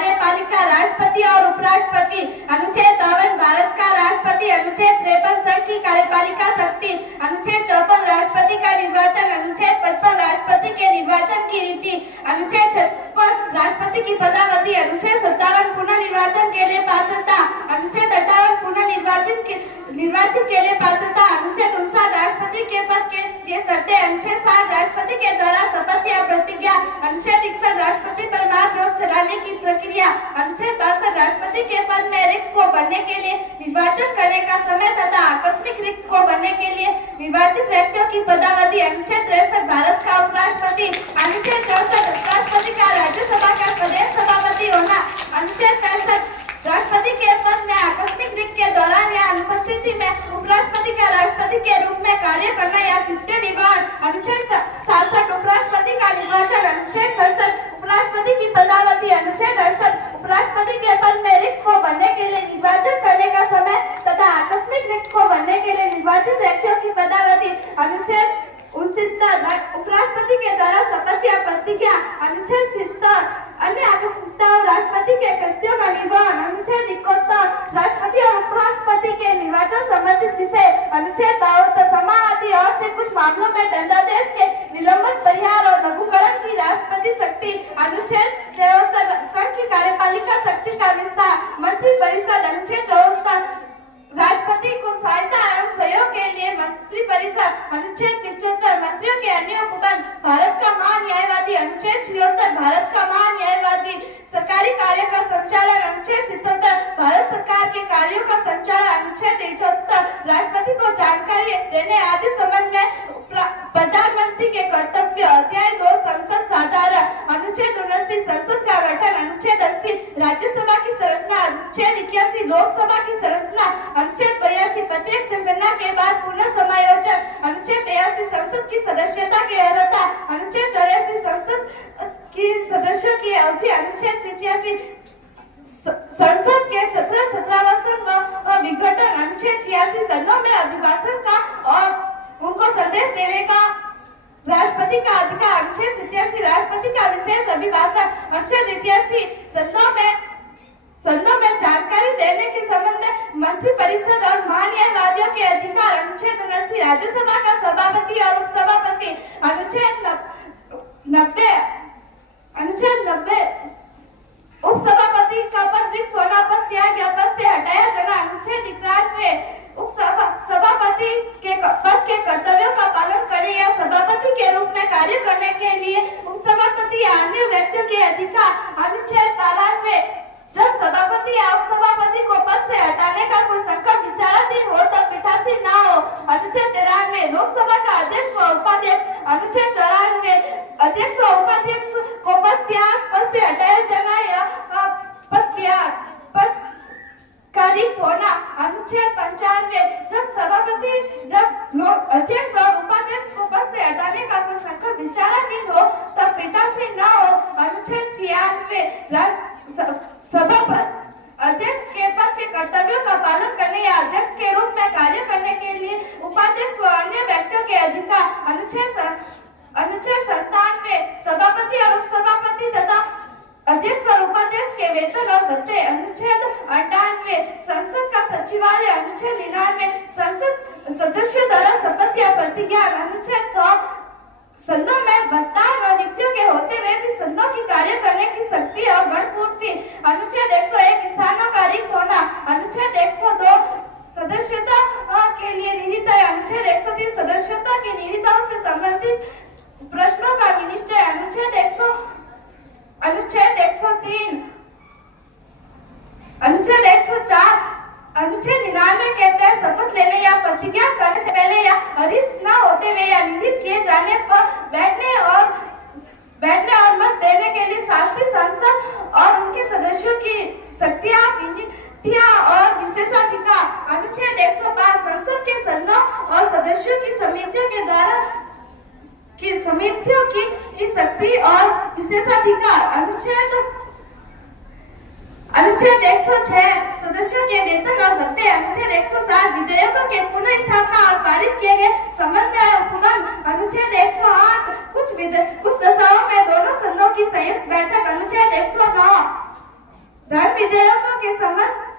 कार्यपालिका राष्ट्रपति और उपराष्ट्रपति। अनुच्छेद 52 भारत का राष्ट्रपति। अनुच्छेद 53 संघ की कार्यपालिका शक्ति। अनुच्छेद 54 राष्ट्रपति का निर्वाचन। अनुच्छेद 55 राष्ट्रपति के निर्वाचन की रीति। अनुच्छेद 56 राष्ट्रपति की पदावधि। अनुच्छेद 57 पुनः निर्वाचन के लिए पात्रता। अनुच्छेद 58 पुनः निर्वाचन के लिए पात्रता। अनुच्छेद 59 राष्ट्रपति के पद के लिए शर्तें। अनुच्छेद 60 राष्ट्रपति के द्वारा शपथ या प्रतिज्ञा। अनुच्छेद 61 राष्ट्रपति पर महाभियोग चलाने की प्रक्रिया। अनुच्छेद 62 राष्ट्रपति के पद में रिक्त को भरने के लिए निर्वाचन करने का समय तथा आकस्मिक रिक्त को भरने के लिए निर्वाचित व्यक्तियों की पदावधि। अनुच्छेद 63 भारत का उपराष्ट्रपति। अनुच्छेद 64 उपराष्ट्रपति का राज्यसभा का प्रदेश सभापति होना। अनुच्छेद 65 राष्ट्रपति के पद में आकस्मिक रिक्त के दौरान या अनुपस्थिति में उपराष्ट्रपति का राष्ट्रपति के रूप में कार्य करना या कृत्य निर्वहन। अनुच्छेद 67 उपराष्ट्रपति का निर्वाचन। अनुच्छेद 67 उपराष्ट्रपति की पदावधि। अनुच्छेद 68 उपराष्ट्रपति के पद में रिक्त को भरने के लिए निर्वाचन करने का समय तथा आकस्मिक रिक्त को भरने के लिए निर्वाचित व्यक्तियों की पदावधि। अनुच्छेद 69 उपराष्ट्रपति के द्वारा शपथ या प्रतिज्ञा। अनुच्छेद 70 अन्य आकस्मिकता और राष्ट्रपति के कृत्यों का निर्वहन। अनुच्छेद 71 राष्ट्रपति और उपराष्ट्रपति के निर्वाचन संबंधित विषय। अनुच्छेद 72 समाधि और से कुछ मामलों में दंडादेश के निलंबन परिहार और लघुकरण की राष्ट्रपति शक्ति। अनुच्छेद 73 संघ की कार्यपालिका शक्ति का विस्तार। मंत्रिपरिषद। अनुच्छेद 74 राष्ट्रपति को सहायता एवं सहयोग के लिए मंत्रिपरिषद। अनुच्छेद 75 मंत्रियों के अन्य उपबंध। भारत का महान्यायवादी। अनुच्छेद 76 भारत का महान्यायवादी सरकारी कार्य का संचालन। अनुच्छेद 77 भारत सरकार के कार्यों का संचालन। अनुच्छेद 78 राष्ट्रपति को जानकारी देने आदि संबंध में प्रधानमंत्री के कर्तव्य। अध्याय 2 संसद साधारण। अनुच्छेद 79 संसद का गठन। अनुच्छेद 80 राज्यसभा की संरचना। अनुच्छेद 81 लोकसभा की संरचना। अनुच्छेद 82 प्रत्येक जनगणना के बाद पुनः समायोजन। अनुच्छेद 83 संसद की सदस्यता की अर्हता। अनुच्छेद 84 संसद की सदस्यों की अवधि। अनुच्छेद 85 संसद के 17वां विघटन। अनुच्छेद 86 सदनों में अभिभाषण का और उनको संदेश देने का राष्ट्रपति का अधिकार। अनुच्छेद 87 राष्ट्रपति का विशेष अभिभाषण। अनुच्छेद 88 सदनों में जानकारी देने के संबंध में मंत्रिपरिषद और महान्यायवादियों के अधिकार। अनुच्छेद 79 राज्यसभा का सभापति और उपसभापति। अनुच्छेद 90 उपसभापति का पद रिक्त होना पर त्याग या पद से हटाया जाना। अनुच्छेद 91 सभापति के पद के कर्तव्यों का पालन करने या सभापति के रूप में कार्य करने के लिए उपसभापति या अन्य व्यक्तियों के अधिकार। अनुच्छेद 92 जब सभापति या उपसभापति को पद से हटाने का कोई संकट विचाराधीन हो तब पीठासीन न हो। अनुच्छेद 93 लोकसभा का अध्यक्ष व उपाध्यक्ष। अनुच्छेद 94 अध्यक्ष व उपाध्यक्ष को पद से हटाया जाना या पद का रिक्त होना। अनुच्छेद 95 जब अध्यक्ष और उपाध्यक्ष को पद से हटाने का कोई संकट विचाराधीन हो तब पीठासीन न हो। अनुच्छेद 96 सभापति अध्यक्ष के पद के कर्तव्यों का पालन करने या अध्यक्ष के रूप में कार्य करने के लिए उपाध्यक्ष व अन्य व्यक्तियों के अधिकार। अनुच्छेद 97 सभापति और उपसभापति तथा अध्यक्ष और उपाध्यक्ष के वेतन और भत्ते। अनुच्छेद 98 संसद का सचिवालय। अनुच्छेद 99 संसद सदस्यों द्वारा शपथ या प्रतिज्ञा। अनुच्छेद 100 सदनों में भत्ता और नियुक्तियों के होते हुए भी सदनों की कार्य करने की शक्ति और गणपूर्ति। अनुच्छेद 101 स्थानों का रिक्त होना। अनुच्छेद 102 सदस्यता के लिए निहिताएं। अनुच्छेद 103 सदस्यता की निहिताओं से संबंधित प्रश्नों का विनिश्चय। अनुच्छेद 103 अनुच्छेद 104 अनुच्छेद 99 कहते हैं शपथ लेने या प्रतिज्ञा करने से पहले या अरित न होते हुए या निहित किए जाने पर बैठने और मत देने के लिए शास्त्रीय संसद और उनके सदस्यों की शक्तियां, विनितियां और विशेषाधिकार। अनुच्छेद 105 संसद के सदनों और सदस्यों की समितियों के द्वारा की समितियों की शक्ति और विशेषाधिकार। अनुच्छेद 106 सदस्यों के वेतन और भत्ते। अनुच्छेद 107 विधेयकों के पुनः स्थापना और पारित किए गए संबंध में उपबंध। अनुच्छेद 108 कुछ दशाओं में दोनों सदनों की संयुक्त बैठक। अनुच्छेद 109 धर्म विधेयकों के संबंध